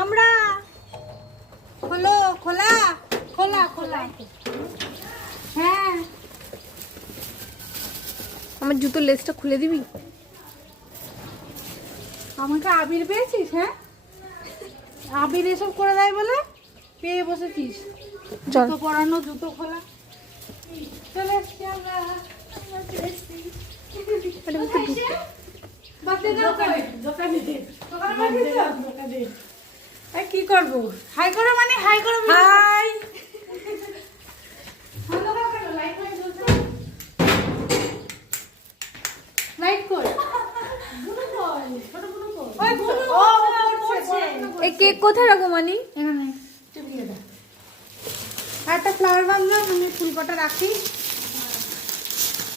আমরা খোলো, খোলা খোলা খোলা। হ্যাঁ, আমার জুতোর লেসটা খুলে দিবি? আমাকে আবির পেয়েছিস? হ্যাঁ, আবির এসব করে দেয় বলে পেয়ে বসেছিস। চল। জুতো পরানো, জুতো খোলা। চলে এসছি আমরা। কি করবো? হাই করো মানে হাই করো। হাই। লাইট কর। এই কেক কোথায় রাখো মানি? এখানে একটা ফ্লাওয়ার বাঁধলাম, আমি ফুল কটা রাখি।